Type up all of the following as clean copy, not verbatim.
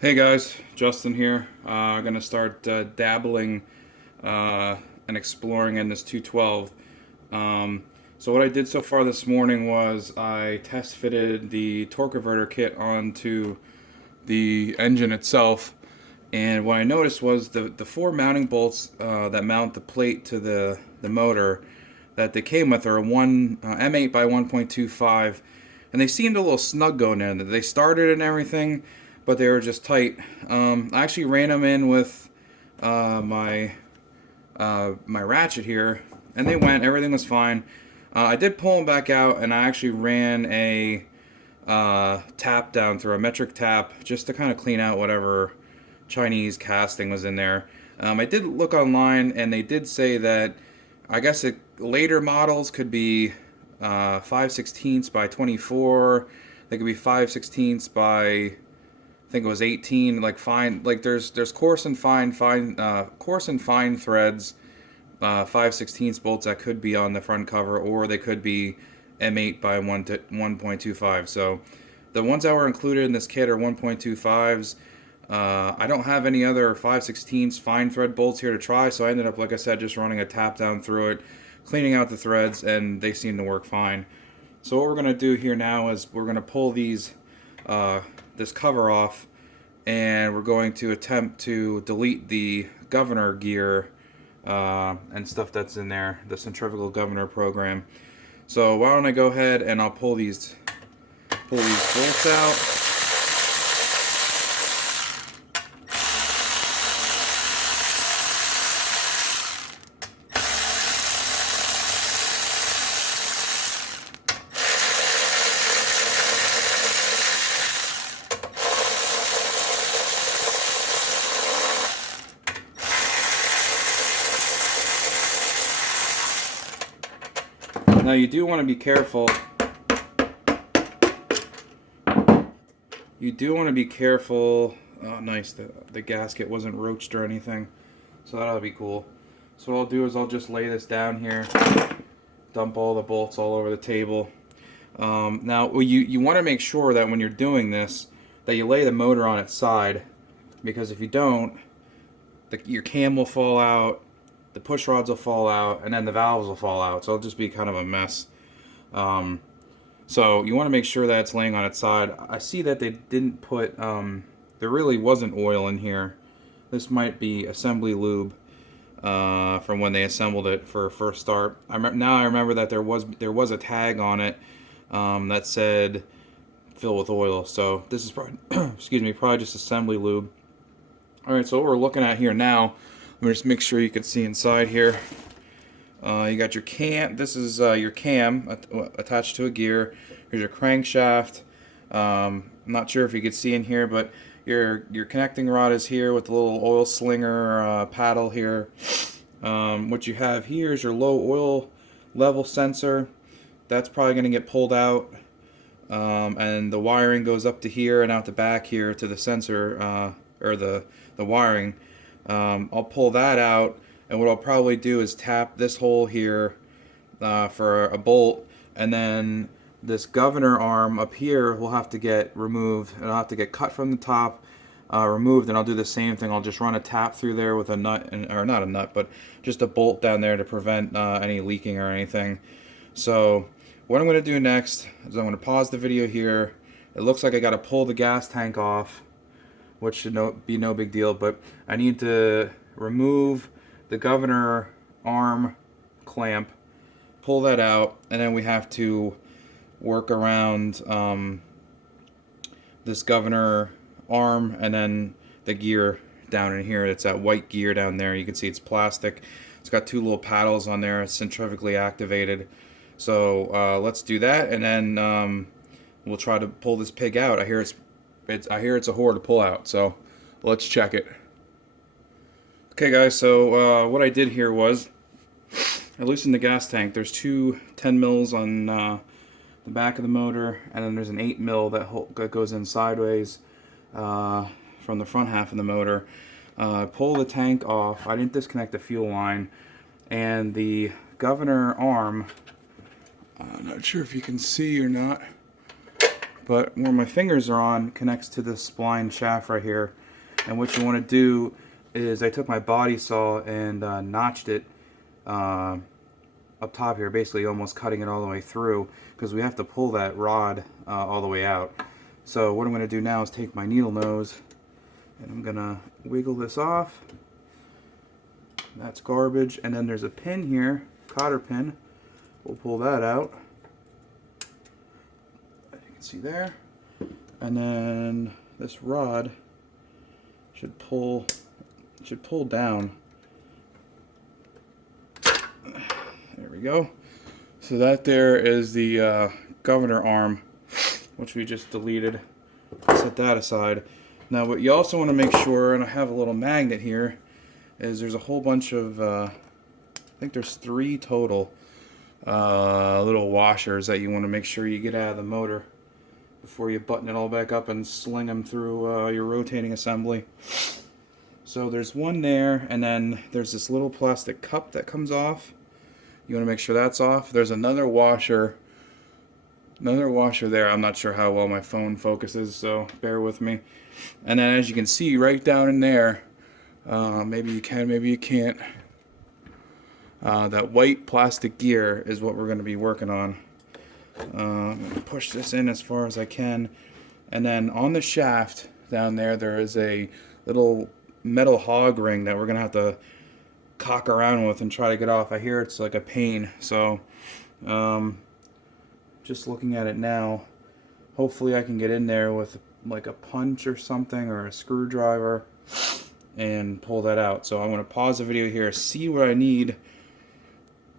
Hey guys, Justin here. I'm gonna start dabbling and exploring in this 212. So what I did so far this morning was I test fitted the torque converter kit onto the engine itself, and what I noticed was the four mounting bolts that mount the plate to the motor that they came with are one M8 by 1.25, and they seemed a little snug going in. They started and everything, but they were just tight. I actually ran them in with my ratchet here, and they went. Everything was fine. I did pull them back out, and I actually ran a tap down through a metric tap just to kind of clean out whatever Chinese casting was in there. I did look online, and they did say that I guess later models could be 5/16 by 24. They could be 5/16 by, I think it was 18. Like fine, like there's coarse and fine threads, 5/16 bolts that could be on the front cover, or they could be M8 by 1.25. So the ones that were included in this kit are 1.25s. I don't have any other 5/16 fine thread bolts here to try, so I ended up, like I said, just running a tap down through it, cleaning out the threads, and they seem to work fine. So what we're going to do here now is we're going to pull this cover off, and we're going to attempt to delete the governor gear and stuff that's in there, the centrifugal governor program. So why don't I go ahead and I'll pull these bolts out. Now you do want to be careful. You do want to be careful. Oh, nice. The gasket wasn't roached or anything, so that'll be cool. So what I'll do is I'll just lay this down here, dump all the bolts all over the table. Now you want to make sure that when you're doing this, that you lay the motor on its side, because if you don't, your cam will fall out, the push rods will fall out, and then the valves will fall out. So it'll just be kind of a mess. So you want to make sure that it's laying on its side. I see that they didn't put, there really wasn't oil in here. This might be assembly lube from when they assembled it for first start. Now I remember that there was a tag on it that said fill with oil. So this is probably, excuse me, probably just assembly lube. All right, so what we're looking at here now, let me just make sure you can see inside here. You got your cam. This is your cam attached to a gear. Here's your crankshaft. I'm not sure if you can see in here, but your connecting rod is here with the little oil slinger paddle here. What you have here is your low oil level sensor. That's probably going to get pulled out, and the wiring goes up to here and out the back here to the sensor or the wiring. I'll pull that out, and what I'll probably do is tap this hole here for a bolt, and then this governor arm up here will have to get removed. It'll have to get cut from the top, removed, and I'll do the same thing. I'll just run a tap through there with a nut, or not a nut, but just a bolt down there to prevent any leaking or anything. So what I'm going to do next is I'm going to pause the video here. It looks like I got to pull the gas tank off, which should be no big deal, but I need to remove the governor arm clamp, pull that out, and then we have to work around this governor arm and then the gear down in here. It's that white gear down there. You can see it's plastic. It's got two little paddles on there. It's centrifugally activated. So let's do that, and then we'll try to pull this pig out. I hear it's a whore to pull out, so let's check it. Okay guys, so what I did here was I loosened the gas tank. There's two 10 mils on the back of the motor, and then there's an 8 mil that goes in sideways from the front half of the motor. Pull the tank off. I didn't disconnect the fuel line, and the governor arm, I'm not sure if you can see or not. but where my fingers are on connects to this spline shaft right here. And what you want to do is I took my body saw and notched it up top here, basically almost cutting it all the way through, because we have to pull that rod all the way out. So what I'm going to do now is take my needle nose and I'm going to wiggle this off. That's garbage. And then there's a pin here, cotter pin. We'll pull that out. As you can see there. And then this rod should pull down. There we go. So that there is the governor arm, which we just deleted. Set that aside. Now what you also want to make sure, and I have a little magnet here, is there's a whole bunch of, I think there's 3 total little washers that you want to make sure you get out of the motor before you button it all back up and sling them through your rotating assembly. So there's one there, and then there's this little plastic cup that comes off. You want to make sure that's off. There's another washer there. I'm not sure how well my phone focuses, so bear with me. And then as you can see right down in there, maybe you can, maybe you can't, that white plastic gear is what we're going to be working on. I'm going to push this in as far as I can, and then on the shaft down there, there is a little metal hog ring that we're going to have to cock around with and try to get off. I hear it's like a pain, so just looking at it now, hopefully I can get in there with like a punch or something, or a screwdriver, and pull that out. So I'm going to pause the video here, see what I need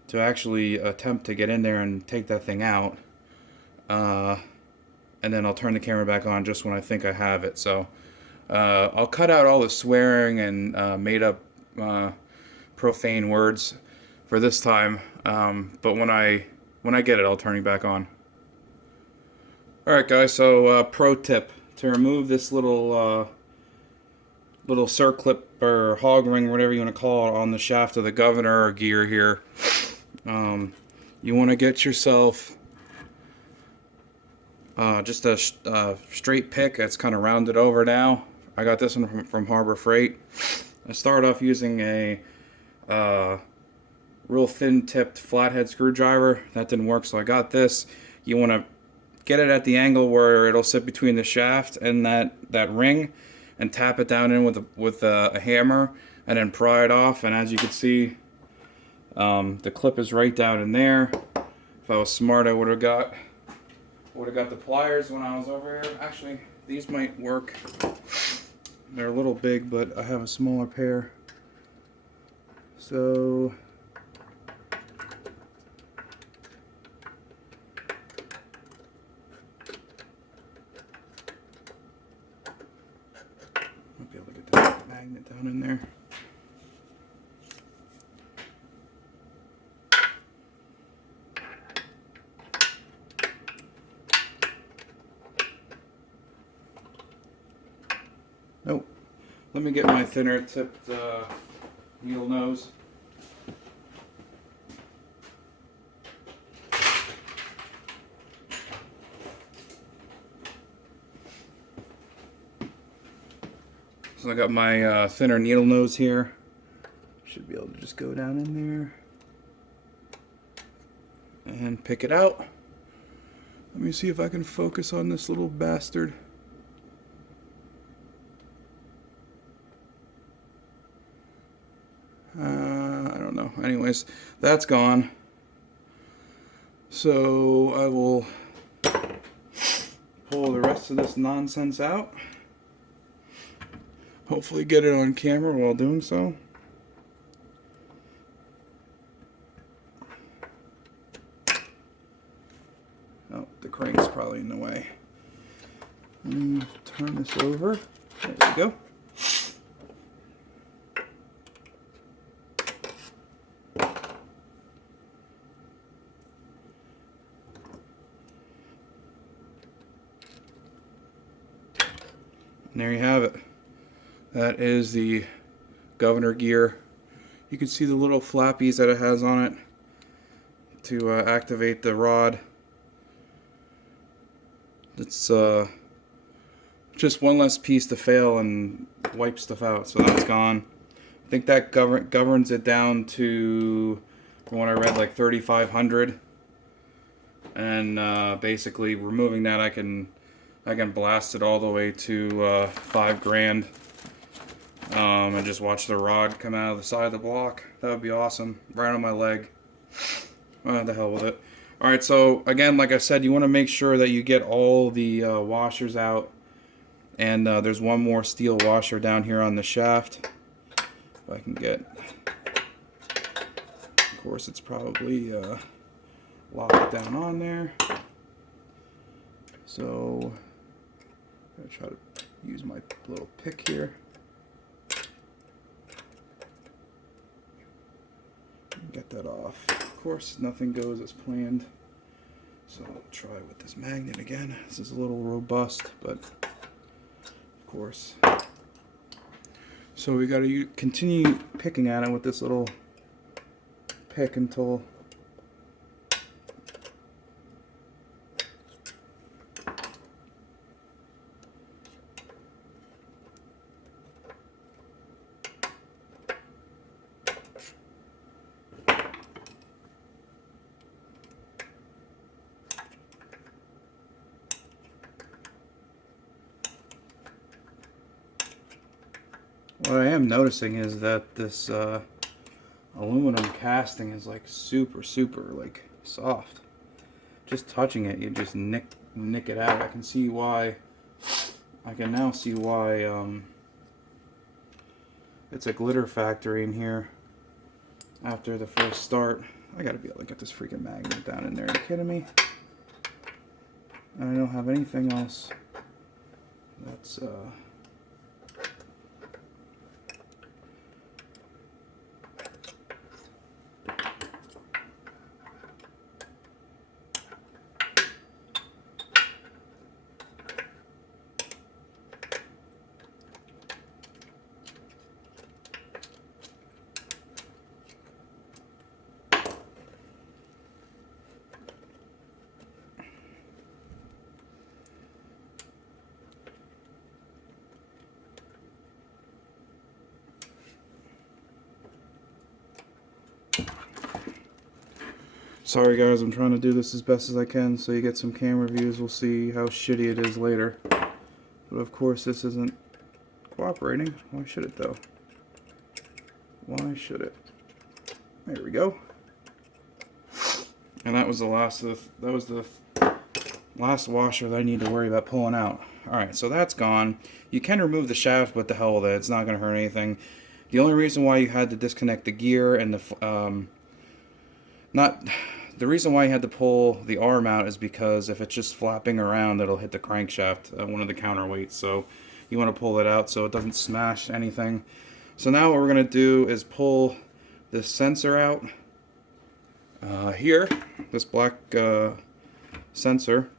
to actually attempt to get in there and take that thing out, and then I'll turn the camera back on just when I think I have it. So I'll cut out all the swearing and made up profane words for this time, but when I get it, I'll turn you back on. Alright guys, so pro tip: to remove this little circlip or hog ring, whatever you want to call it, on the shaft of the governor or gear here, you want to get yourself just a straight pick that's kind of rounded over now. I got this one from Harbor Freight. I started off using a real thin tipped flathead screwdriver. That didn't work, so I got this. You want to get it at the angle where it'll sit between the shaft and that ring, and tap it down in with a hammer, and then pry it off. And as you can see, the clip is right down in there. If I was smart, I would have got the pliers when I was over here. Actually, these might work. They're a little big, but I have a smaller pair. So I'll be able to get that magnet down in there. Nope. Let me get my thinner tipped needle nose. So I got my thinner needle nose here. Should be able to just go down in there and pick it out. Let me see if I can focus on this little bastard. I don't know. Anyways, that's gone. So I will pull the rest of this nonsense out. Hopefully get it on camera while doing so. Oh, the crank's probably in the way. Let me turn this over. There we go. And there you have it. That is the governor gear. You can see the little flappies that it has on it to activate the rod. It's just one less piece to fail and wipe stuff out. So that's gone. I think that governs it down to, from what I read, like 3,500. And basically removing that, I can blast it all the way to $5,000. And just watch the rod come out of the side of the block. That would be awesome. Right on my leg. The hell with it. Alright, so again, like I said, you want to make sure that you get all the washers out. And there's one more steel washer down here on the shaft. If I can get... Of course, it's probably locked down on there. So, I'm going to try to use my little pick here. Get that off. Of course, nothing goes as planned. So I'll try with this magnet again. This is a little robust, but of course. So we got to continue picking at it with this little pick until what I am noticing is that this aluminum casting is like super like soft. Just touching it, you just nick it out. I can see why. I can now see why it's a glitter factory in here after the first start. I gotta be able to get this freaking magnet down in there. Are you kidding me? And I don't have anything else that's sorry guys, I'm trying to do this as best as I can so you get some camera views. We'll see how shitty it is later. But of course this isn't cooperating. Why should it though? Why should it? There we go. And that was the last last washer that I need to worry about pulling out. Alright, so that's gone. You can remove the shaft, but the hell with it. It's not going to hurt anything. The only reason why you had to disconnect the gear and the reason why you had to pull the arm out is because if it's just flapping around, it'll hit the crankshaft, one of the counterweights. So you want to pull it out so it doesn't smash anything. So now what we're going to do is pull this sensor out here, this black sensor,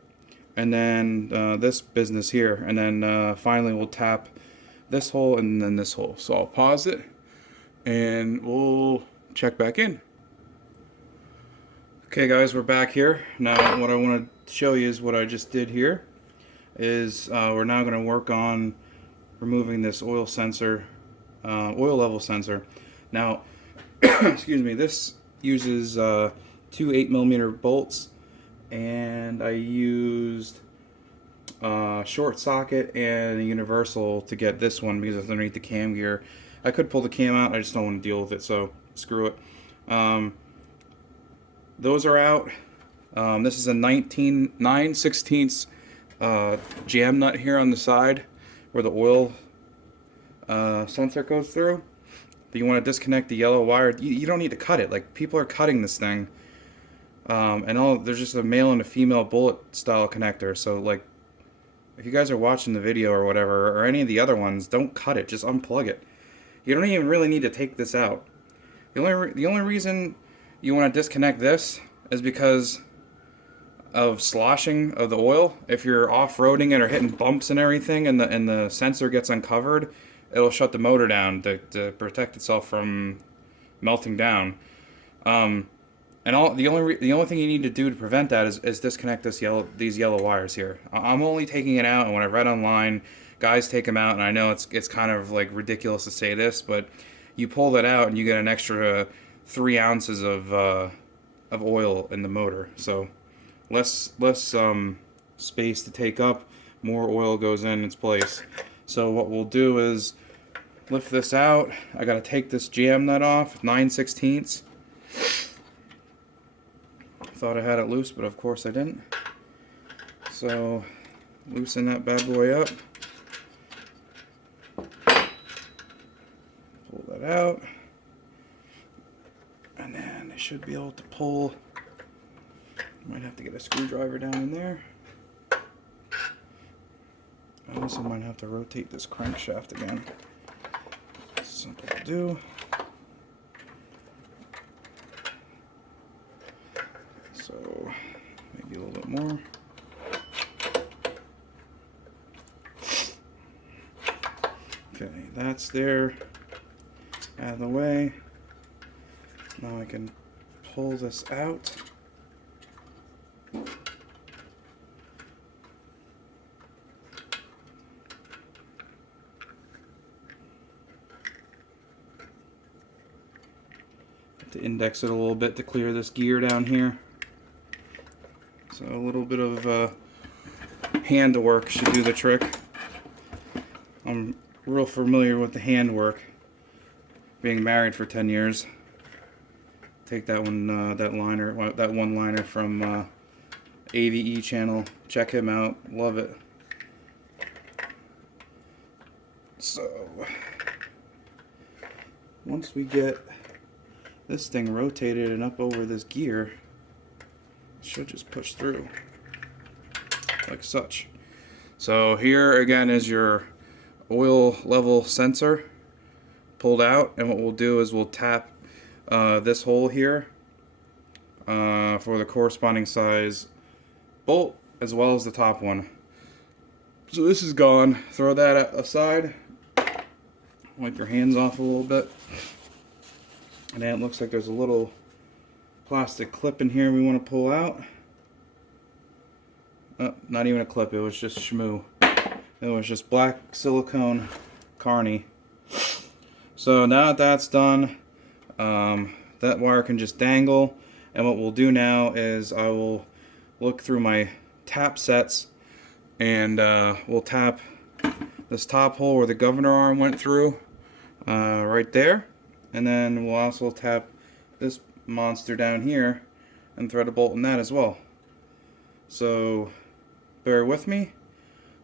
and then this business here, and then finally we'll tap this hole and then this hole. So I'll pause it and we'll check back in. Okay guys, we're back here. Now what I want to show you is what I just did here. Is we're now going to work on removing this oil sensor, oil level sensor. Now, excuse me, this uses two 8mm bolts, and I used short socket and a universal to get this one because it's underneath the cam gear. I could pull the cam out, I just don't want to deal with it, so screw it. Those are out. This is a 9/16 jam nut here on the side where the oil sensor goes through. You want to disconnect the yellow wire. You don't need to cut it. Like, people are cutting this thing. And there's just a male and a female bullet style connector. So, like, if you guys are watching the video or whatever, or any of the other ones, don't cut it. Just unplug it. You don't even really need to take this out. The only reason you want to disconnect this is because of sloshing of the oil. If you're off-roading it or hitting bumps and everything, and the sensor gets uncovered, it'll shut the motor down to protect itself from melting down. And the only thing you need to do to prevent that is disconnect these yellow wires here. I'm only taking it out, and when I read online, guys take them out, and I know it's kind of like ridiculous to say this, but you pull that out and you get an extra 3 ounces of oil in the motor. So less space to take up, more oil goes in its place. So what we'll do is lift this out. I got to take this jam nut off, 9/16. Thought I had it loose, but of course I didn't. So loosen that bad boy up. Pull that out. And then I should be able to pull. Might have to get a screwdriver down in there. I also might have to rotate this crankshaft again. Simple to do. So maybe a little bit more. Okay, that's there. Out of the way. Now I can pull this out. Have to index it a little bit to clear this gear down here. So a little bit of hand work should do the trick. I'm real familiar with the hand work, being married for 10 years. Take that one, that one liner from AVE channel. Check him out. Love it. So once we get this thing rotated and up over this gear, it should just push through like such. So here again is your oil level sensor pulled out, and what we'll do is we'll tap this hole here for the corresponding size bolt, as well as the top one. So this is gone. Throw that aside. Wipe your hands off a little bit. And then it looks like there's a little plastic clip in here we want to pull out. Not even a clip, it was just shmoo. It was just black silicone carney. So now that that's done, that wire can just dangle, and what we'll do now is I will look through my tap sets, and we'll tap this top hole where the governor arm went through, right there, and then we'll also tap this monster down here and thread a bolt in that as well. So bear with me,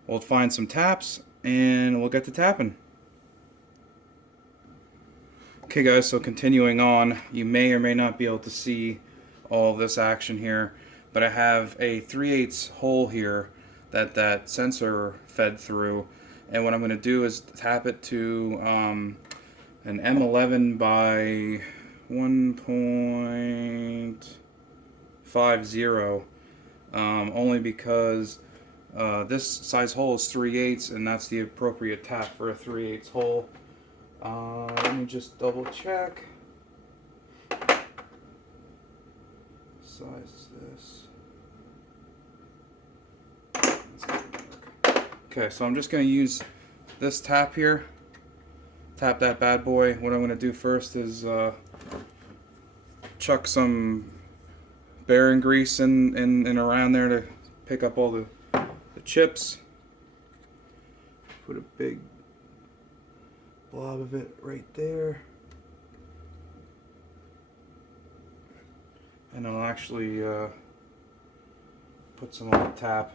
we'll find some taps and we'll get to tapping. Okay guys, so continuing on, you may or may not be able to see all of this action here, but I have a 3/8 hole here that sensor fed through, and what I'm going to do is tap it to an M11 by 1.50, only because this size hole is 3/8, and that's the appropriate tap for a 3/8 hole. Let me just double check. What size is this? Okay, so I'm just going to use this tap here. Tap that bad boy. What I'm going to do first is chuck some bearing grease in around there to pick up all the chips. Put a big blob of it right there, and I'll actually put some on the tap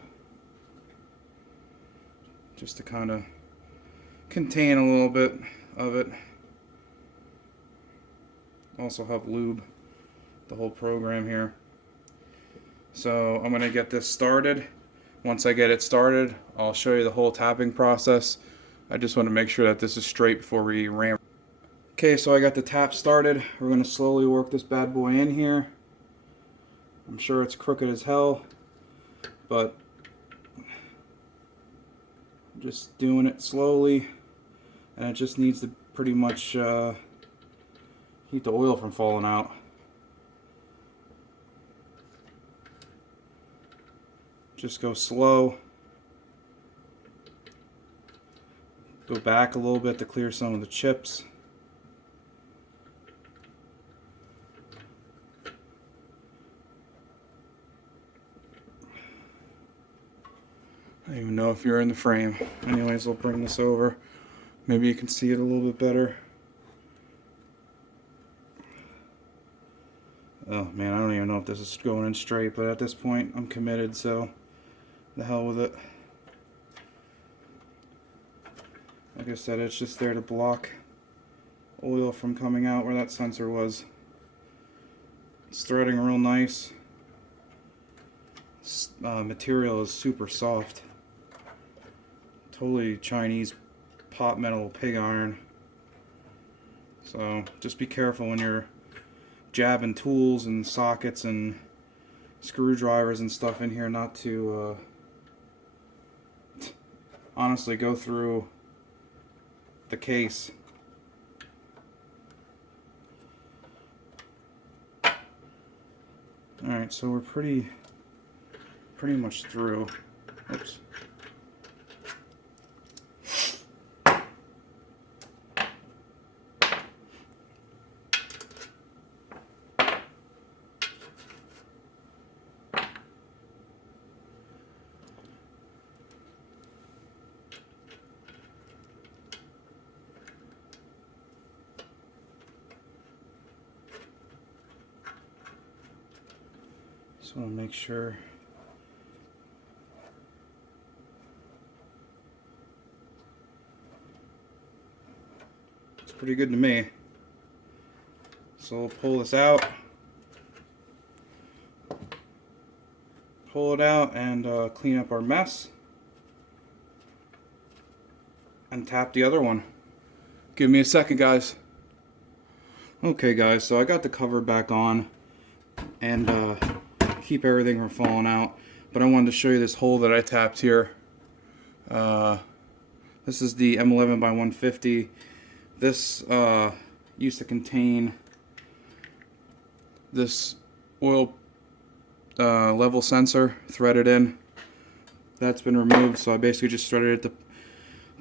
just to kind of contain a little bit of it. Also help lube the whole program here. So I'm going to get this started. Once I get it started, I'll show you the whole tapping process. I just want to make sure that this is straight before we ram. Okay, so I got the tap started. We're going to slowly work this bad boy in here. I'm sure it's crooked as hell, but I'm just doing it slowly, and it just needs to pretty much keep the oil from falling out. Just go slow. Go back a little bit to clear some of the chips. I don't even know if you're in the frame. Anyways, we'll bring this over. Maybe you can see it a little bit better. Oh man, I don't even know if this is going in straight, but at this point I'm committed, so the hell with it. Like I said, it's just there to block oil from coming out where that sensor was. It's threading real nice. Material is super soft. Totally Chinese pot metal pig iron. So just be careful when you're jabbing tools and sockets and screwdrivers and stuff in here not to honestly go through the case. Alright, so we're pretty much through. Oops. Just want to make sure. It's pretty good to me. So we'll pull this out. Pull it out and clean up our mess. And tap the other one. Give me a second, guys. Okay, guys, so I got the cover back on and keep everything from falling out. But I wanted to show you this hole that I tapped here. This is the M11 by 150. This used to contain this oil level sensor threaded in. That's been removed, so I basically just threaded it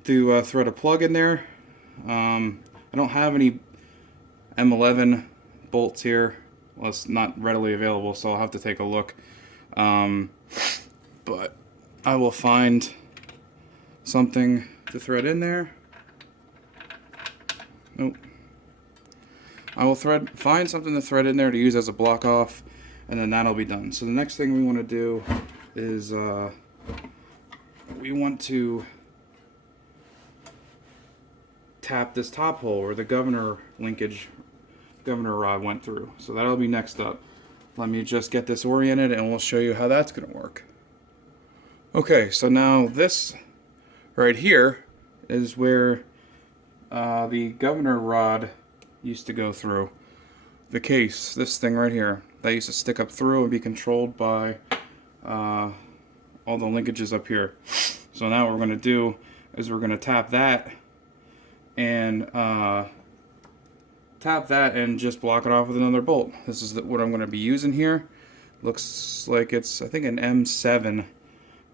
to thread a plug in there. I don't have any M11 bolts here. Well, it's not readily available, so I'll have to take a look. But I will find something to thread in there. Nope. I will find something to thread in there to use as a block off, and then that'll be done. So the next thing we want to do is we want to tap this top hole where the governor rod went through. So that'll be next up. Let me just get this oriented and we'll show you how that's going to work. Okay, so now this right here is where the governor rod used to go through. The case, this thing right here, that used to stick up through and be controlled by all the linkages up here. So now what we're going to do is we're going to tap that and just block it off with another bolt. This is what I'm going to be using here. Looks like it's, I think, an M7.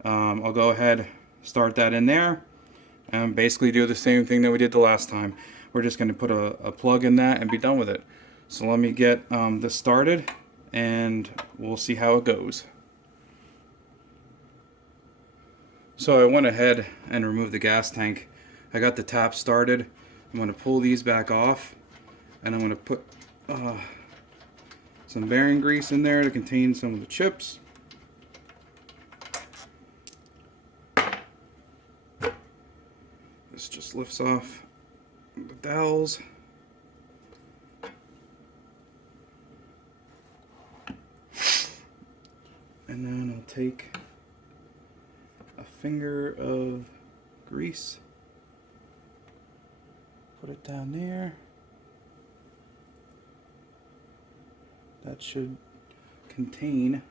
I'll go ahead, start that in there, and basically do the same thing that we did the last time. We're just going to put a plug in that and be done with it. So let me get this started, and we'll see how it goes. So I went ahead and removed the gas tank. I got the tap started. I'm going to pull these back off, and I'm going to put some bearing grease in there to contain some of the chips. This just lifts off the dowels. And then I'll take a finger of grease, put it down there. That should contain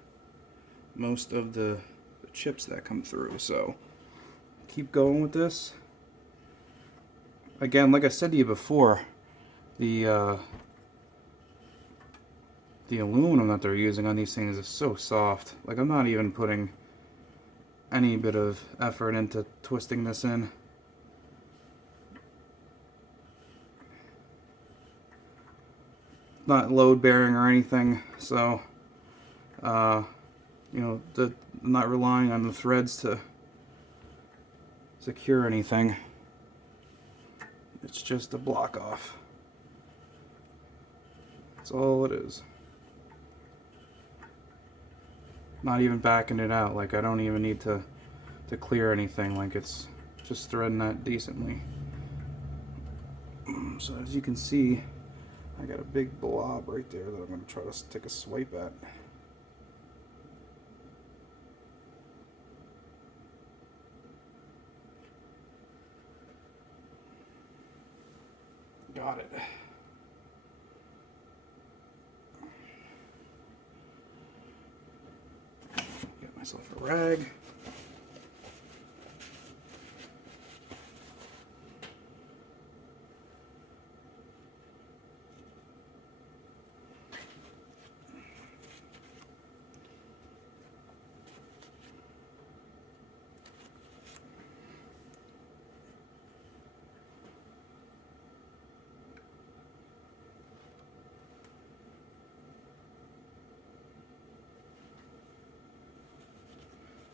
most of the chips that come through. So keep going with this. Again, like I said to you before, the aluminum that they're using on these things is so soft. Like, I'm not even putting any bit of effort into twisting this in. Not load bearing or anything, so you know, I'm not relying on the threads to secure anything. It's just a block off. That's all it is. Not even backing it out, like I don't even need to clear anything, like it's just threading that decently. So as you can see, I got a big blob right there that I'm going to try to take a swipe at. Got it. Get myself a rag.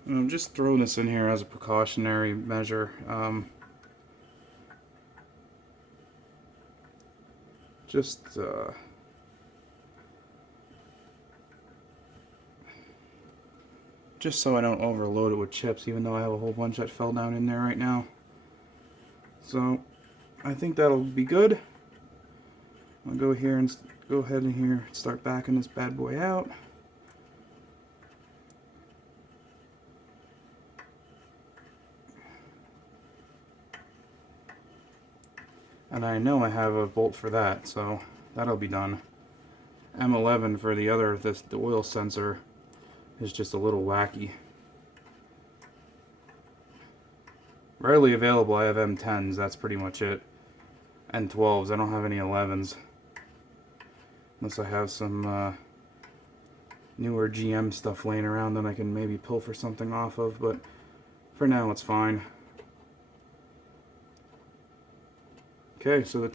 And I'm just throwing this in here as a precautionary measure. Just so I don't overload it with chips, even though I have a whole bunch that fell down in there right now. So I think that'll be good. I'll go ahead in here and start backing this bad boy out. And I know I have a bolt for that, so that'll be done. M11 for the oil sensor is just a little wacky. Rarely available, I have M10s, that's pretty much it. And 12s, I don't have any 11s. Unless I have some newer GM stuff laying around that I can maybe pilfer something off of, but for now it's fine. Okay, so the